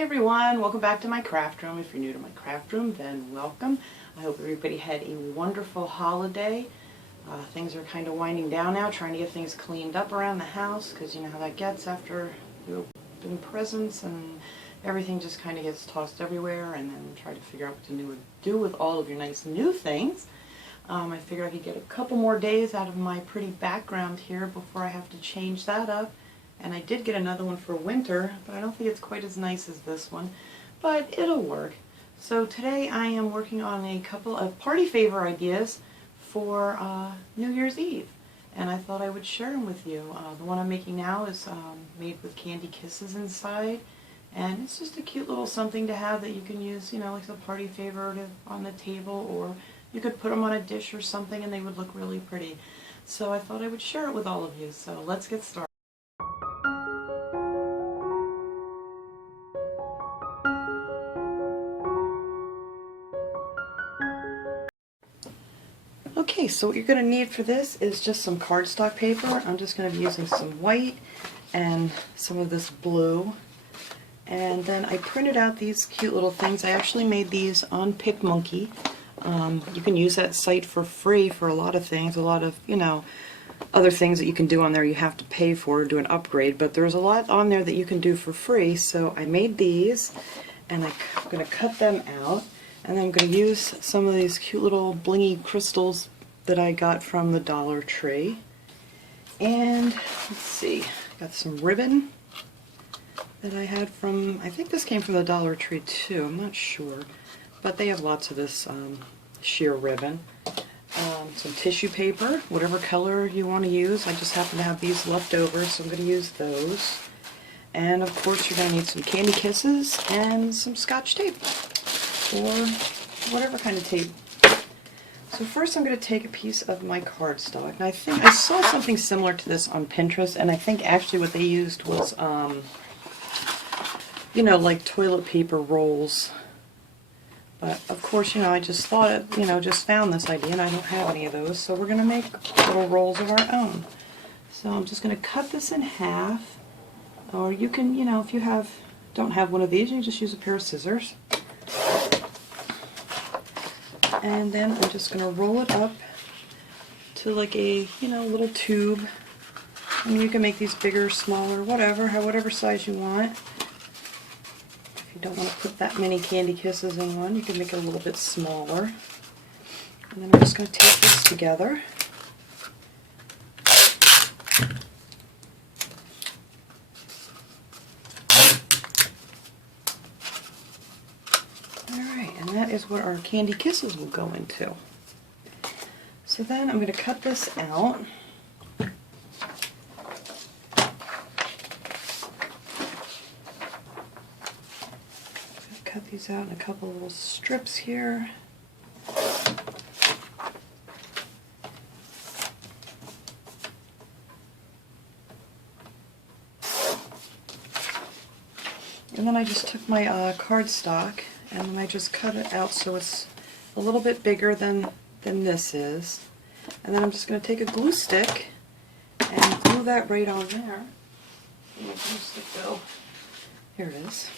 Hi everyone, welcome back to my craft room. If you're new to my craft room, then welcome. I hope everybody had a wonderful holiday. Things are kind of winding down now, trying to get things cleaned up around the house, because you know how that gets after you open presents and everything just kind of gets tossed everywhere, and then try to figure out what to do with all of your nice new things. I figured I could get a couple more days out of my pretty background here before I have to change that up. And I did get another one for winter, but I don't think it's quite as nice as this one, but it'll work. So today I am working on a couple of party favor ideas for New Year's Eve, and I thought I would share them with you. The one I'm making now is made with candy kisses inside, and it's just a cute little something to have that you can use, you know, like a party favor on the table, or you could put them on a dish or something and they would look really pretty. So I thought I would share it with all of you, so let's get started. Okay, so what you're going to need for this is just some cardstock paper. I'm just going to be using some white and some of this blue. And then I printed out these cute little things. I actually made these on PicMonkey. You can use that site for free for a lot of things. A lot of, you know, other things that you can do on there you have to pay for, do an upgrade. But there's a lot on there that you can do for free. So I made these, and I'm going to cut them out. And then I'm going to use some of these cute little blingy crystals that I got from the Dollar Tree. And let's see, got some ribbon that I had from, I think this came from the Dollar Tree too, I'm not sure. But they have lots of this sheer ribbon. Some tissue paper, whatever color you want to use. I just happen to have these left over, so I'm going to use those. And of course you're going to need some candy kisses and some Scotch tape, or whatever kind of tape. So first I'm going to take a piece of my cardstock, and I think I saw something similar to this on Pinterest, and I think actually what they used was, you know, like toilet paper rolls. But of course, you know, I just thought it, you know, just found this idea, and I don't have any of those, so we're going to make little rolls of our own. So I'm just going to cut this in half, or you can, you know, if you don't have one of these, you can just use a pair of scissors. And then I'm just going to roll it up to like a, you know, little tube. I mean, you can make these bigger, smaller, whatever size you want. If you don't want to put that many candy kisses in one, you can make it a little bit smaller. And then I'm just going to take this together. And that is what our candy kisses will go into. So then I'm going to cut this out. Cut these out in a couple of little strips here. And then I just took my cardstock, and then I just cut it out so it's a little bit bigger than this is. And then I'm just going to take a glue stick and glue that right on there. Where'd my glue stick go? Here it is.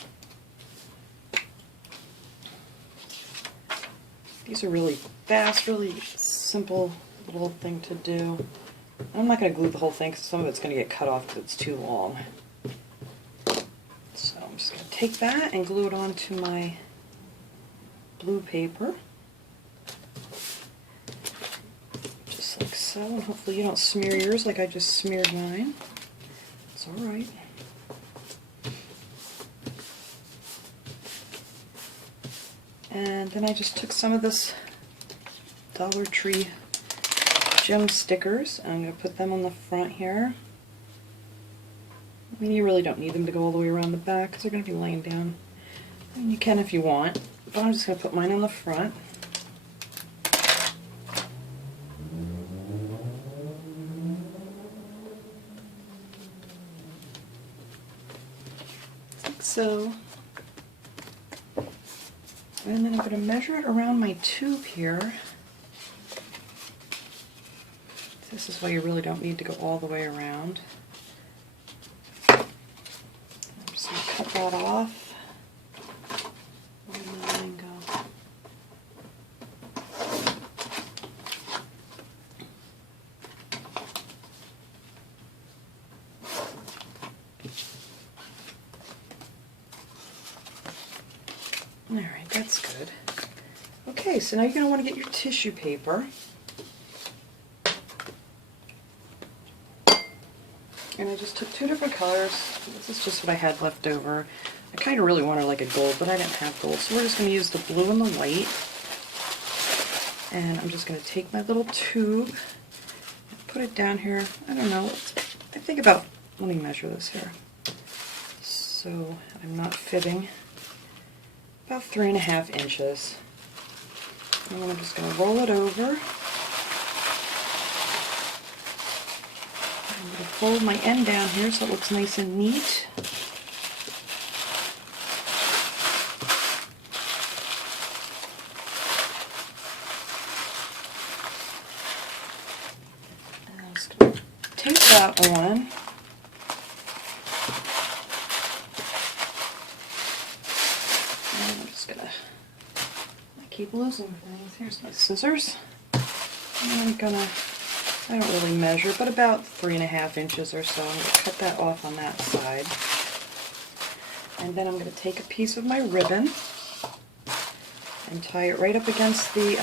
These are really fast, really simple little thing to do. I'm not going to glue the whole thing because some of it's going to get cut off because it's too long. So I'm just going to take that and glue it onto my blue paper, just like so, and hopefully you don't smear yours like I just smeared mine. It's alright. And then I just took some of this Dollar Tree gem stickers, and I'm going to put them on the front here. I mean, you really don't need them to go all the way around the back because they're going to be laying down. I mean, you can if you want, but I'm just going to put mine on the front. Like so. And then I'm going to measure it around my tube here. This is why you really don't need to go all the way around. I'm just going to cut that off. Alright, that's good. Okay, so now you're going to want to get your tissue paper. And I just took 2 different colors. This is just what I had left over. I kind of really wanted like a gold, but I didn't have gold. So we're just going to use the blue and the white. And I'm just going to take my little tube and put it down here. I don't know. I think about, let me measure this here. So I'm not fibbing. About 3.5 inches. And then I'm just going to roll it over. I'm going to fold my end down here so it looks nice and neat. And I'm just going to tape that on. And I'm just going to keep losing things. Here's my scissors. And I'm going to, I don't really measure, but about 3.5 inches or so. I'm going to cut that off on that side. And then I'm going to take a piece of my ribbon and tie it right up against the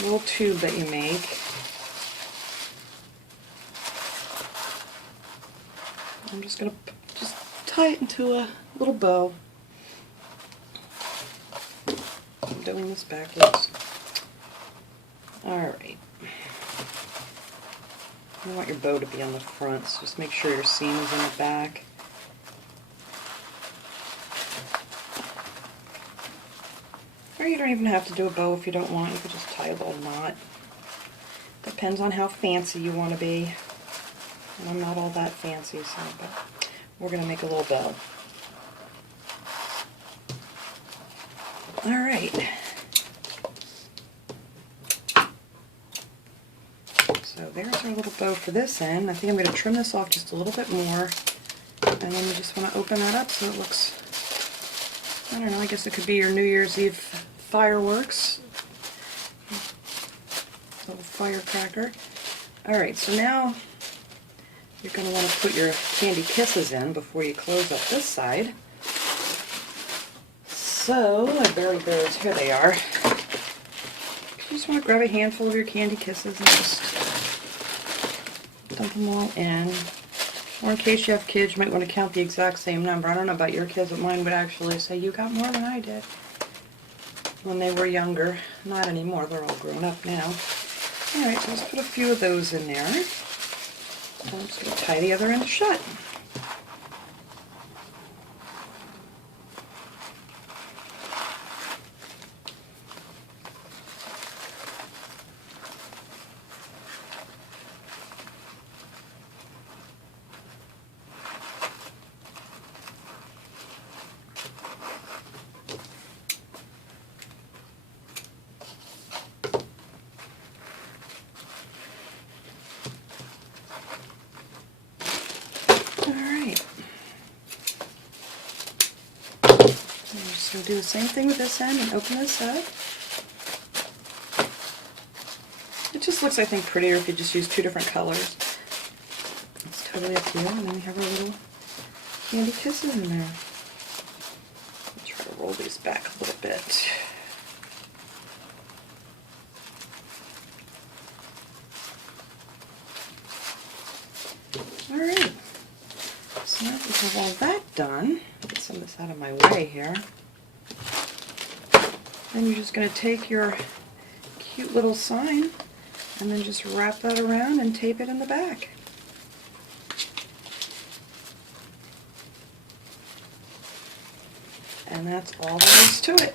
little tube that you make. I'm just going to just tie it into a little bow. I'm doing this backwards. Alright. You want your bow to be on the front, so just make sure your seam is in the back. Or you don't even have to do a bow if you don't want. You could just tie a little knot. Depends on how fancy you want to be. And I'm not all that fancy, so but we're going to make a little bow. Alright. So there's our little bow for this end. I think I'm going to trim this off just a little bit more. And then you just want to open that up so it looks, I don't know, I guess it could be your New Year's Eve fireworks. A little firecracker. Alright, so now you're going to want to put your candy kisses in before you close up this side. So, I buried those. Here they are. You just want to grab a handful of your candy kisses and just dump them all in. Or in case you have kids, you might want to count the exact same number. I don't know about your kids, but mine would actually say, you got more than I did when they were younger. Not anymore. They're all grown up now. Alright, so let's put a few of those in there. And I'm just going to tie the other end shut. So do the same thing with this end and open this up. It just looks, I think, prettier if you just use 2 different colors. It's totally up to you. And then we have our little candy kisses in there. I'll try to roll these back a little bit. Alright. So now that we have all that done, get some of this out of my way here. Then you're just going to take your cute little sign and then just wrap that around and tape it in the back. And that's all there is to it.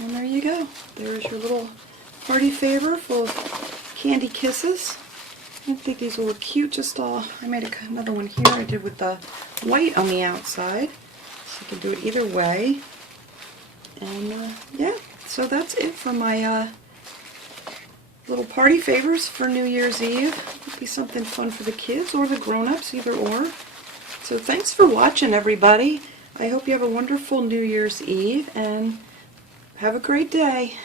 And there you go. There's your little party favor full of candy kisses. I think these will look cute. Just all, I made another one here I did with the white on the outside. So you can do it either way. And yeah, so that's it for my little party favors for New Year's Eve. It'll be something fun for the kids or the grown-ups, either or. So thanks for watching, everybody. I hope you have a wonderful New Year's Eve and have a great day.